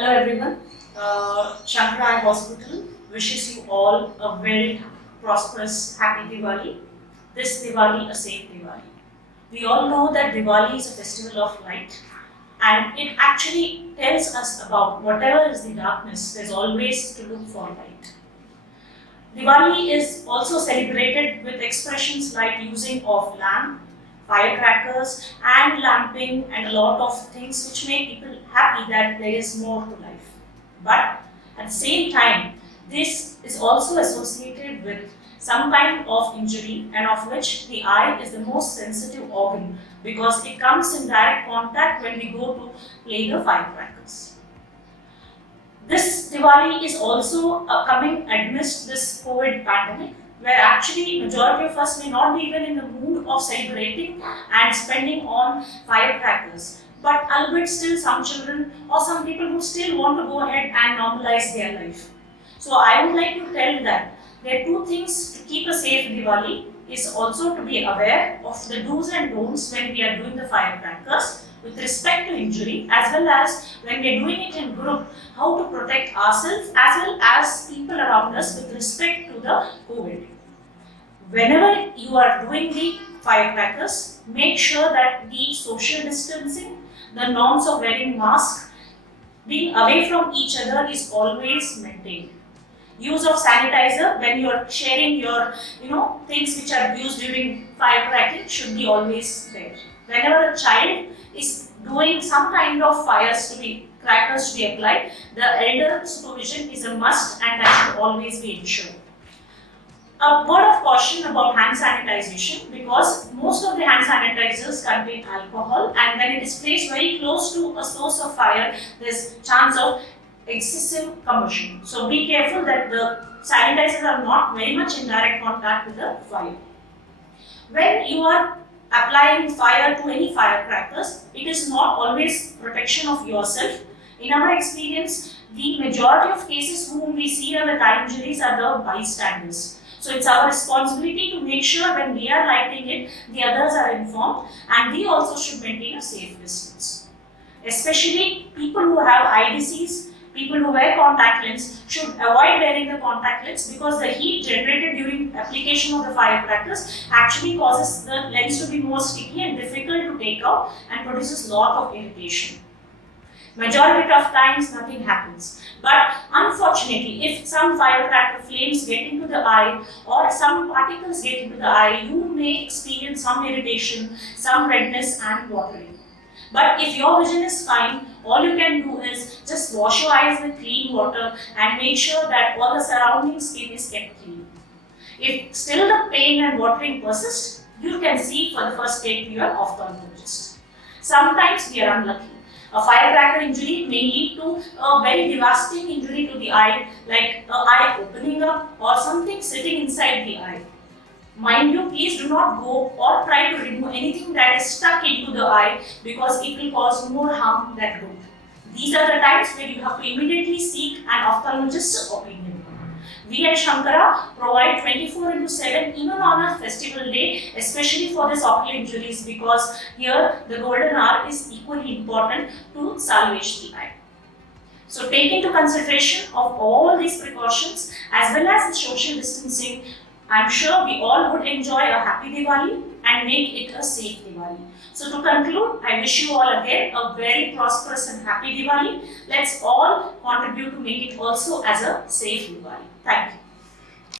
Hello everyone. Shankar Eye Hospital wishes you all a very prosperous, happy Diwali. This Diwali, a safe Diwali. We all know that Diwali is a festival of light, and it actually tells us about whatever is the darkness, there's always to look for light. Diwali is also celebrated with expressions like using of lamp, firecrackers, and lamping, and a lot of things which make people happy that there is more to life. But at the same time, this is also associated with some kind of injury, and of which the eye is the most sensitive organ because it comes in direct contact when we go to play the firecrackers. This Diwali is also coming amidst this COVID pandemic, where actually majority of us may not be even in the mood of celebrating and spending on firecrackers. But albeit still some children or some people who still want to go ahead and normalize their life. So I would like to tell that there are two things to keep a safe Diwali is also to be aware of the do's and don'ts when we are doing the firecrackers with respect to injury, as well as when we are doing it in group, how to protect ourselves as well as people around us with respect to the COVID. Whenever you are doing the firecrackers, make sure that the social distancing, the norms of wearing masks, being away from each other is always maintained. Use of sanitizer when you are sharing your things which are used during firecracking should be always there. Whenever a child is doing some kind of crackers to be applied, the elder supervision is a must and that should always be ensured. A word of caution about hand sanitization, because most of the hand sanitizers contain alcohol, and when it is placed very close to a source of fire, there's chance of excessive combustion. So be careful that the sanitizers are not very much in direct contact with the fire. When you are applying fire to any firecrackers, it is not always protection of yourself. In our experience, the majority of cases whom we see are the eye injuries are the bystanders. So it's our responsibility to make sure when we are lighting it, the others are informed, and we also should maintain a safe distance. Especially people who have eye disease, people who wear contact lens should avoid wearing the contact lens because the heat generated during application of the firecrackers actually causes the lens to be more sticky and difficult to take out and produces lot of irritation. Majority of times nothing happens. But unfortunately, if some firecracker flames get into the eye or some particles get into the eye, you may experience some irritation, some redness and watering. But if your vision is fine, all you can do is just wash your eyes with clean water and make sure that all the surrounding skin is kept clean. If still the pain and watering persist, you can see for the first aid to your ophthalmologist. Sometimes we are unlucky. A firecracker injury may lead to a very devastating injury to the eye, like an eye opening up or something sitting inside the eye. Mind you, please do not go or try to remove anything that is stuck into the eye because it will cause more harm than good. These are the times where you have to immediately seek an ophthalmologist's opinion. We at Shankara provide 24/7 even on a festival day, especially for these ocular injuries, because here the golden hour is equally important to salvage the eye. So take into consideration of all these precautions as well as the social distancing. I'm sure we all would enjoy a happy Diwali and make it a safe Diwali. So to conclude, I wish you all again a very prosperous and happy Diwali. Let's all contribute to make it also as a safe Diwali. Thank you.